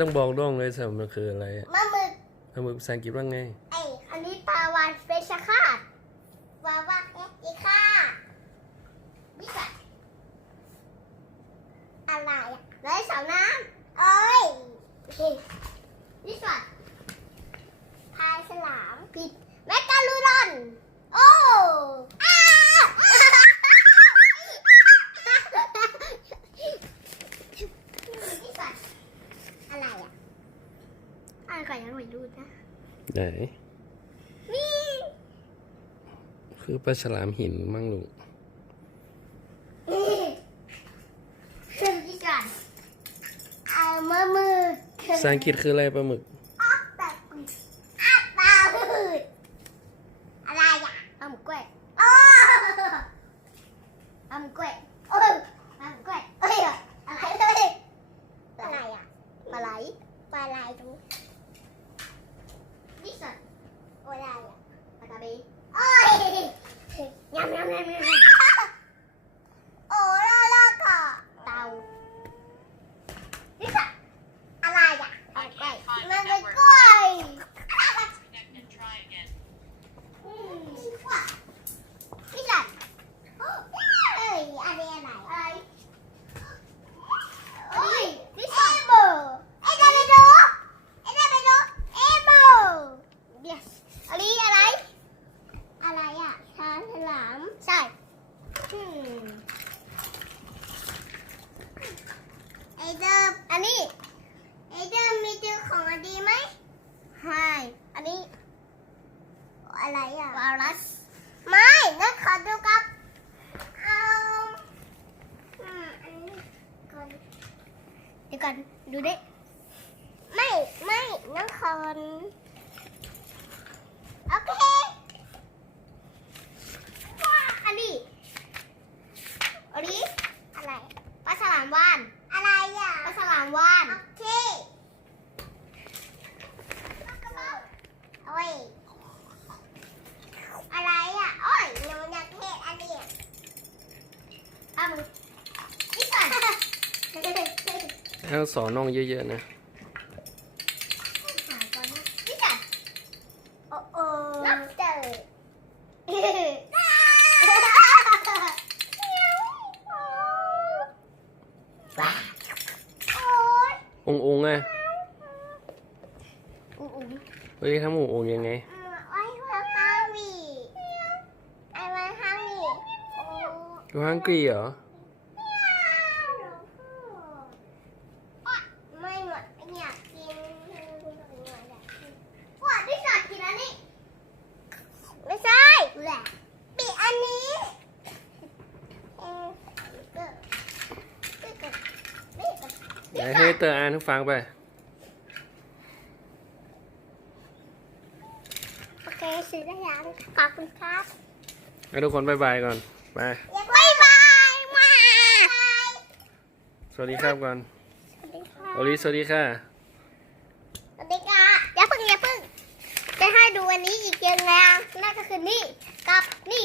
ต้องบอกน้องเลยสิมันคืออะไรอะปลาหมึกปลาหมึกภาษาอังกฤษว่าไงอันนี้ปลาวานเฟชคาดปลาวานเอติคานี่ค่ะอะไรอ่ะไรสาวน้ำเอ้ยนี่ค่ะพายฉลามผิดแมกกาลูดอนโอ้อ้านี่ค่ะอะไรอ่ะอะไรก่อนยังไม่รู้นะไหนนี่คือปลาฉลามหินมั่งลูกขึ้นที่ก่อนมือภาษาอังกฤษคืออะไรปลาหมึกแบบปลาหมึกอะไรอ่ะปลาหมึกกล้วยปลาหมึกกล้วยปลาหมึกกล้วยอะไรเลยอะไรอ่ะปลาไหลตรงนี่สัตว์อะไรอ่ะปลากระเบนโอ้ยยำโอ้แล้วก็เต่านี่สัตว์อะไรอ่ะมันเป็นกล้วยนี่สัตว์เอ้ยอะไรโอ้ยนี่สัตว์เอเบโอ yes อะไรอ่ะช้างฉลามใช่อันนี้มีเจอของดีไหมใช่อันนี้อะไรอ่ะวารัสไม่นั่นขอดูกับอันนี้ก่อนเดี๋ยวก่อนดูดิไม่นั่นคนโอเคอันนี้อะไรปลาฉลามวานอะไรอ่ะปลาฉลามวานโอเคโอ้ยอะไรอ่ะโอ้ยหนูอยากเทศอันนี้มึงนี่ก่อนให้สอนน้องเยอะๆนะหาก่อนนะนี่ก่อนโอ้ลับเจอองไงอุ้งเฮ้ยทำองยังไงไอ้ฮังวีไอ้มันฮังวีอยู่ฮังกีเหรอไม่หมดอยากกินว่าที่อยากกินอันนี้ไม่ใช่แหละปีอันนี้ไหนให้เตอร์อ่านให้ฟังไปโอเคซื้อได้ยังขอบคุณครับให้ทุกคนบายบายก่อนไปบายบายมา สวัสดีครับก่อนสวัสดีค่ะ โอลิสวัสดีค่ะสวัสดีค่ะอย่าเพิ่งจะให้ดูอันนี้อีกอย่างแล้วนั่นก็คือนี่กับนี่